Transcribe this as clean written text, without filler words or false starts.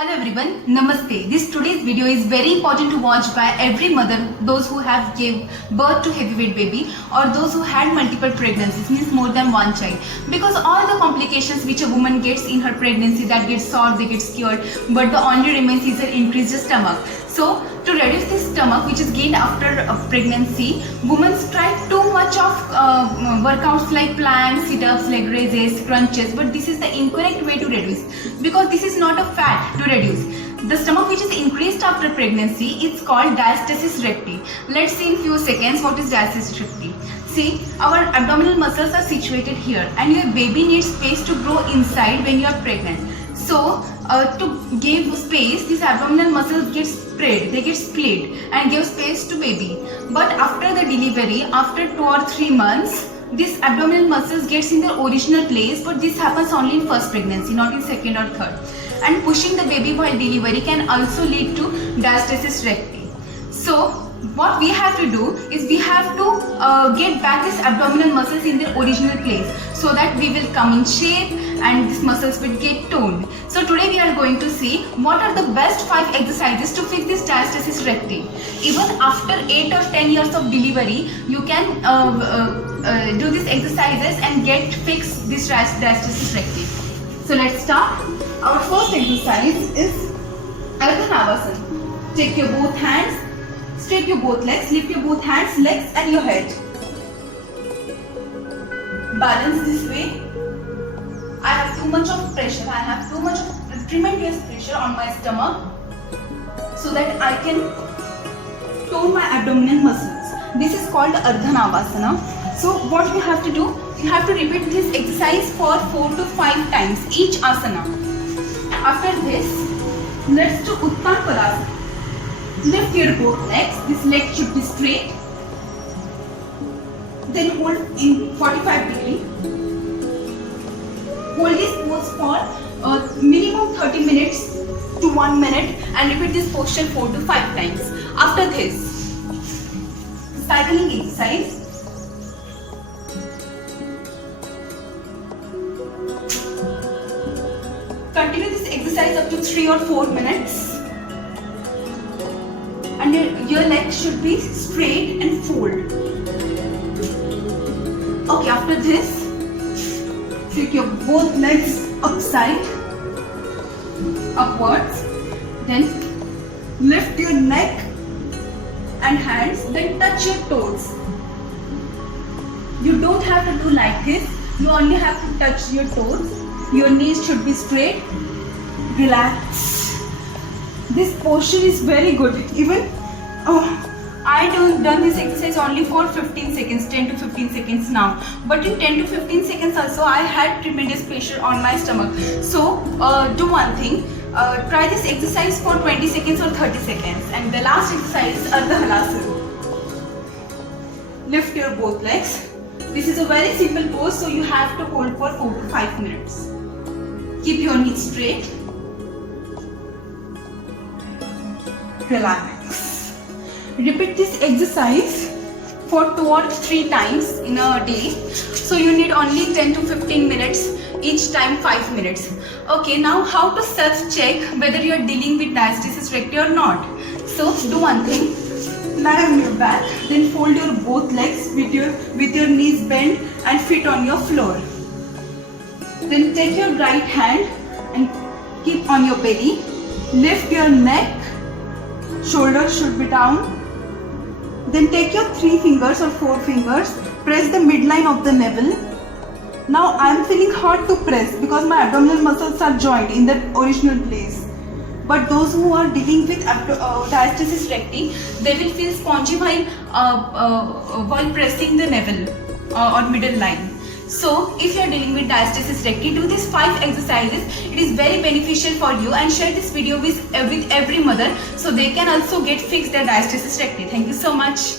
Hello everyone, Namaste. Today's video is very important to watch by every mother, those who have gave birth to heavyweight baby or those who had multiple pregnancies, means more than one child. Because all the complications which a woman gets in her pregnancy, that gets solved, they get cured, but the only remains is her increased stomach. So to reduce this stomach which is gained after pregnancy, women try too much of workouts like planks, sit-ups, leg raises, crunches, but this is the incorrect way to reduce, because this is not a fat to reduce. The stomach which is increased after pregnancy is called diastasis recti. Let's see in few seconds what is diastasis recti. See, our abdominal muscles are situated here and your baby needs space to grow inside when you are pregnant. So to give space, these abdominal muscles get spread, they get split and give space to baby. But after the delivery, after 2 or 3 months, this abdominal muscles gets in their original place, but this happens only in first pregnancy, not in second or third. And pushing the baby while delivery can also lead to diastasis recti. So what we have to do is we have to get back these abdominal muscles in their original place, so that we will come in shape and these muscles will get toned. So today we are going to see what are the best 5 exercises to fix this diastasis recti. Even after 8 or 10 years of delivery, you can do these exercises and get fixed this diastasis recti. So let's start. Our first exercise is Ardha Navasana. Take your both hands, straight your both legs, lift your both hands, legs and your head. Balance this way. I have too much of pressure, I have too much of tremendous pressure on my stomach, so that I can tone my abdominal muscles. This is called Ardha Navasana. So what you have to do, you have to repeat this exercise for 4 to 5 times each asana. After this, let's do Uttan Padasana. Lift your both legs, this leg should be straight. Then hold in 45 degrees. Hold this pose for minimum 30 minutes to 1 minute and repeat this posture 4 to 5 times. After this, cycling exercise. Continue this exercise up to 3 or 4 minutes. And your legs should be straight and fold. Okay, after this, take your both legs upside, upwards, then lift your neck and hands, then touch your toes. You don't have to do like this, you only have to touch your toes. Your knees should be straight. Relax. This posture is very good. Even I done this exercise only for 15 seconds, 10 to 15 seconds now. But in 10 to 15 seconds also I had tremendous pressure on my stomach. So do one thing, try this exercise for 20 seconds or 30 seconds. And the last exercise is Ardha Halasana. Lift your both legs. This is a very simple pose, so you have to hold for 4 to 5 minutes. Keep your knees straight. Relax. Repeat this exercise for 2 or 3 times in a day. So you need only 10 to 15 minutes, each time 5 minutes. Okay, now how to self-check whether you are dealing with diastasis recti or not. So do one thing. Lie on your back, then fold your both legs with your knees bent and feet on your floor. Then take your right hand and keep on your belly. Lift your neck, shoulders should be down. Then take your 3 fingers or 4 fingers, press the midline of the navel. Now I am feeling hard to press because my abdominal muscles are joined in their original place. But those who are dealing with diastasis recti, they will feel spongy while pressing the navel or middle line. So if you are dealing with diastasis recti, do these 5 exercises. It is very beneficial for you, and share this video with every mother so they can also get fixed their diastasis recti. Thank you so much.